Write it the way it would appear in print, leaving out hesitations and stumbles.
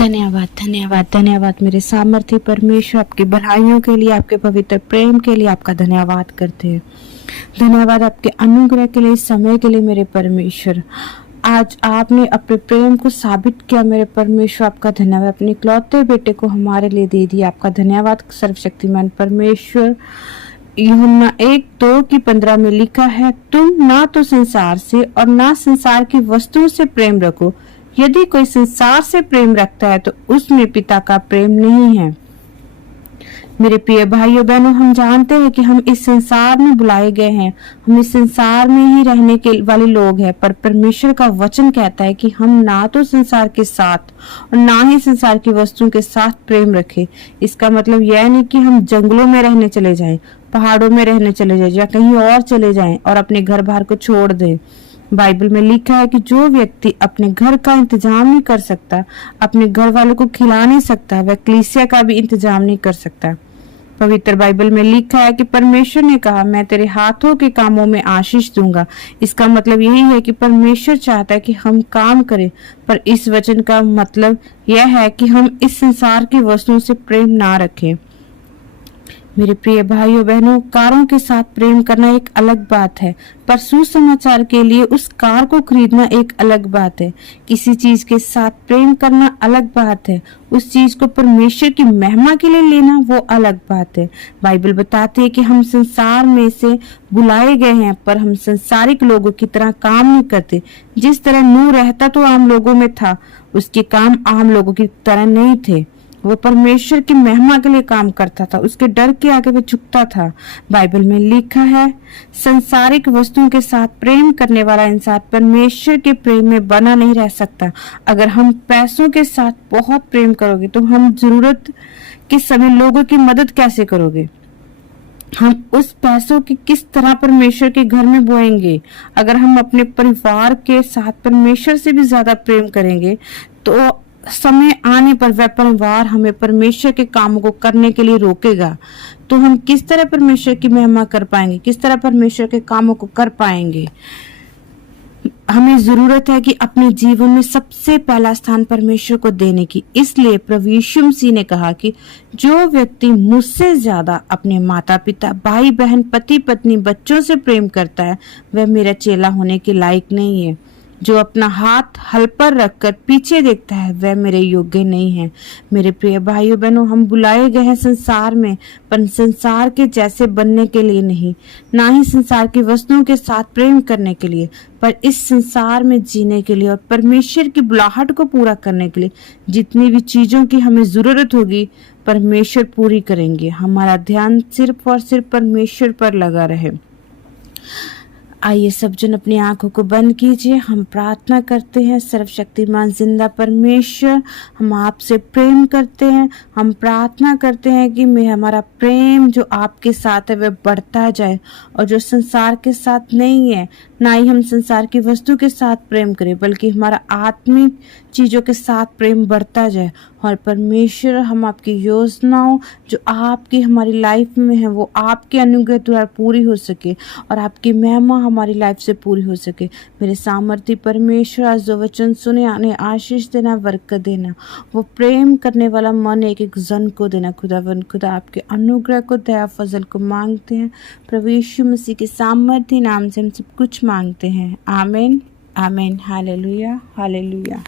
धन्यवाद, धन्यवाद, धन्यवाद मेरे सामर्थ्य परमेश्वर, आपकी भलाइयों के लिए, आपके पवित्र प्रेम के लिए आपका धन्यवाद करते हैं। धन्यवाद आपके अनुग्रह के लिए, समय के लिए मेरे परमेश्वर। आज आपने अपने प्रेम को साबित किया मेरे परमेश्वर, आपका धन्यवाद। अपने इकलौते बेटे को हमारे लिए दे दिया, आपका धन्यवाद सर्वशक्तिमान परमेश्वर। यूहन्ना 1:2-15 में लिखा है, तुम ना तो संसार से और ना संसार की वस्तुओं से प्रेम रखो। यदि कोई संसार से प्रेम रखता है तो उसमें पिता का प्रेम नहीं है। मेरे प्रिय भाइयों बहनों, हम जानते हैं कि हम इस संसार में बुलाए गए हैं, हम इस संसार में ही रहने के वाले लोग हैं, पर परमेश्वर का वचन कहता है कि हम ना तो संसार के साथ और ना ही संसार की वस्तुओं के साथ प्रेम रखें। इसका मतलब यह नहीं कि हम जंगलों में रहने चले जाएं, पहाड़ों में रहने चले जाएं या कहीं और चले जाएं और अपने घर बार को छोड़ दें। बाइबल में लिखा है कि जो व्यक्ति अपने घर का इंतजाम नहीं कर सकता, अपने घर वालों को खिला नहीं सकता, वह कलीसिया का भी इंतजाम नहीं कर सकता। पवित्र बाइबल में लिखा है कि परमेश्वर ने कहा, मैं तेरे हाथों के कामों में आशीष दूंगा। इसका मतलब यही है कि परमेश्वर चाहता है कि हम काम करें, पर इस वचन का मतलब यह है कि हम इस संसार की वस्तुओं से प्रेम ना रखें। मेरे प्रिय भाइयों बहनों, कारों के साथ प्रेम करना एक अलग बात है, पर सुसमाचार के लिए उस कार को खरीदना एक अलग बात है। किसी चीज के साथ प्रेम करना अलग बात है, उस चीज को परमेश्वर की महिमा के लिए लेना वो अलग बात है। बाइबल बताती है कि हम संसार में से बुलाए गए हैं, पर हम संसारिक लोगों की तरह काम नहीं करते। जिस तरह नूह रहता तो आम लोगों में था, उसके काम आम लोगों की तरह नहीं थे। वो परमेश्वर की महिमा के लिए काम करता था, उसके डर के आगे वो झुकता था। बाइबल में लिखा है, संसारिक वस्तुओं के साथ प्रेम करने वाला इंसान परमेश्वर के प्रेम में बना नहीं रह सकता। अगर हम पैसों के साथ बहुत प्रेम करोगे तो हम जरूरत के समय लोगों की मदद कैसे करोगे? हम उस पैसों की किस तरह परमेश्वर के घर में बोएंगे? अगर हम अपने परिवार के साथ परमेश्वर से भी ज्यादा प्रेम करेंगे तो समय आने पर वह परिवार हमें परमेश्वर के कामों को करने के लिए रोकेगा। तो हम किस तरह परमेश्वर की महिमा कर पाएंगे, किस तरह परमेश्वर के कामों को कर पाएंगे? हमें जरूरत है कि अपने जीवन में सबसे पहला स्थान परमेश्वर को देने की। इसलिए प्रभु यीशु मसीह ने कहा कि जो व्यक्ति मुझसे ज्यादा अपने माता पिता, भाई बहन, पति पत्नी, बच्चों से प्रेम करता है वह मेरा चेला होने के लायक नहीं है। जो अपना हाथ हल पर रखकर पीछे देखता है वह मेरे योग्य नहीं है। मेरे प्रिय भाइयों बहनों, हम बुलाए गए हैं संसार में, पर संसार के जैसे बनने के लिए नहीं, ना ही संसार की वस्तुओं के साथ प्रेम करने के लिए, पर इस संसार में जीने के लिए और परमेश्वर की बुलाहट को पूरा करने के लिए। जितनी भी चीजों की हमें जरूरत होगी परमेश्वर पूरी करेंगे। हमारा ध्यान सिर्फ और सिर्फ परमेश्वर पर लगा रहे। आइए सब जन अपनी आंखों को बंद कीजिए, हम प्रार्थना करते हैं। सर्वशक्तिमान जिंदा परमेश्वर, हम आपसे प्रेम करते हैं। हम प्रार्थना करते हैं कि हमारा प्रेम जो आपके साथ है वह बढ़ता जाए, और जो संसार के साथ नहीं है, ना ही हम संसार की वस्तु के साथ प्रेम करें, बल्कि हमारा आत्मिक चीजों के साथ प्रेम बढ़ता जाए। और परमेश्वर, हम आपकी योजनाओं जो आपकी हमारी लाइफ में है वो आपके अनुग्रह द्वारा पूरी हो सके और आपकी महिमा हमारी लाइफ से पूरी हो सके। मेरे सामर्थ्य परमेश्वर, आज जो वचन सुने आने आशीष देना, बरकत देना, वो प्रेम करने वाला मन एक एक जन को देना। खुदा आपके अनुग्रह को, दया फजल को मांगते हैं। प्रभु यीशु मसीह के सामर्थ्य नाम से हम सब कुछ मांगते हैं। आमीन, आमीन, हालेलुया, हालेलुया।